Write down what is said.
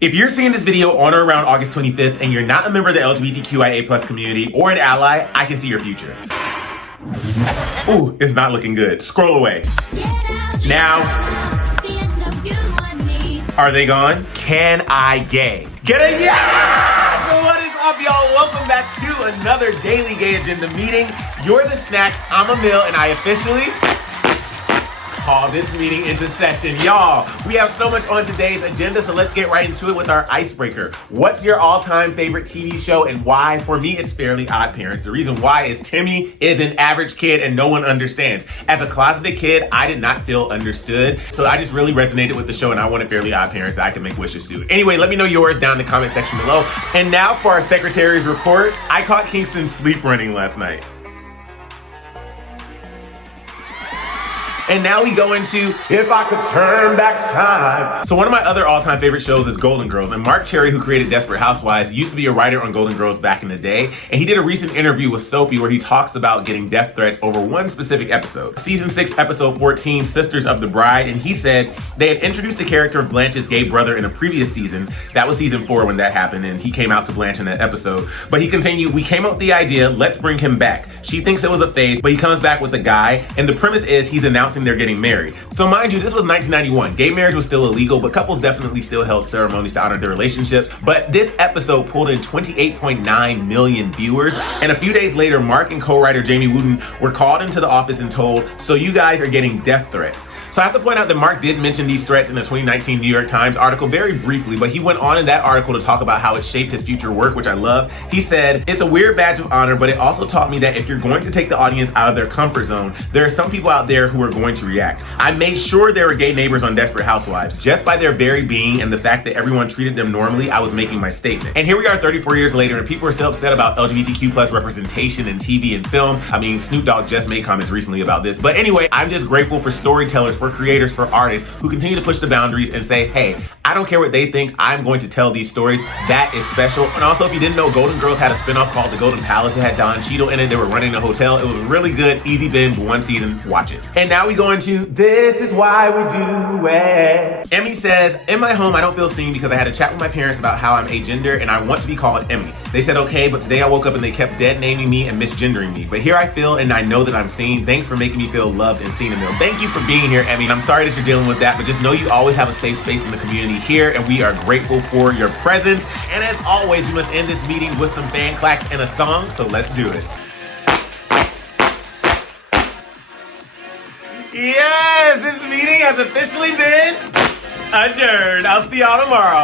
If you're seeing this video on or around August 25th and you're not a member of the LGBTQIA+ community or an ally, I can see your future. Ooh, it's not looking good. Scroll away. Now, are they gone? Can I gay? Get a yeah! So what is up, y'all? Welcome back to another Daily Gay Agenda meeting. You're the Snacks, I'm Emil, and I officially call this meeting into session. Y'all, we have so much on today's agenda, so let's get right into it with our icebreaker. What's your all-time favorite TV show and why? For me, it's Fairly Odd Parents. The reason why is Timmy is an average kid and no one understands. As a closeted kid, I did not feel understood, so I just really resonated with the show and I wanted Fairly Odd Parents that I could make wishes to. Anyway, let me know yours down in the comment section below. And now for our secretary's report. I caught Kingston sleep running last night. And now we go into If I Could Turn Back Time. So one of my other all-time favorite shows is Golden Girls. And Mark Cherry, who created Desperate Housewives, used to be a writer on Golden Girls back in the day. And he did a recent interview with Soapy where he talks about getting death threats over one specific episode. Season 6, episode 14, Sisters of the Bride. And he said they had introduced the character of Blanche's gay brother in a previous season. That was season 4 when that happened. And he came out to Blanche in that episode. But he continued, we came up with the idea, let's bring him back. She thinks it was a phase, but he comes back with a guy. And the premise is he's announcing they're getting married. So mind you, this was 1991. Gay marriage was still illegal, but couples definitely still held ceremonies to honor their relationships. But this episode pulled in 28.9 million viewers. And a few days later, Mark and co-writer Jamie Wooten were called into the office and told, so you guys are getting death threats. So I have to point out that Mark did mention these threats in the 2019 New York Times article very briefly, but he went on in that article to talk about how it shaped his future work, which I love. He said, it's a weird badge of honor, but it also taught me that if you're going to take the audience out of their comfort zone, there are some people out there who are going to react. I made sure there were gay neighbors on Desperate Housewives. Just by their very being and the fact that everyone treated them normally, I was making my statement. And here we are 34 years later and people are still upset about LGBTQ+ representation in TV and film. I mean, Snoop Dogg just made comments recently about this. But anyway, I'm just grateful for storytellers, for creators, for artists who continue to push the boundaries and say, hey, I don't care what they think, I'm going to tell these stories. That is special. And also, if you didn't know, Golden Girls had a spinoff called The Golden Palace. It had Don Cheadle in it. They were running a hotel. It was really good, easy binge, one season, watch it. And now we go into This Is Why We Do It. Emmy says, in my home, I don't feel seen because I had a chat with my parents about how I'm agender and I want to be called Emmy. They said, okay, but today I woke up and they kept dead naming me and misgendering me. But here I feel and I know that I'm seen. Thanks for making me feel loved and seen, Emil. Thank you for being here, Emmy. I'm sorry that you're dealing with that, but just know you always have a safe space in the community here and we are grateful for your presence. And as always, we must end this meeting with some fan clacks and a song, so let's do it. Yes, this meeting has officially been adjourned. I'll see y'all tomorrow.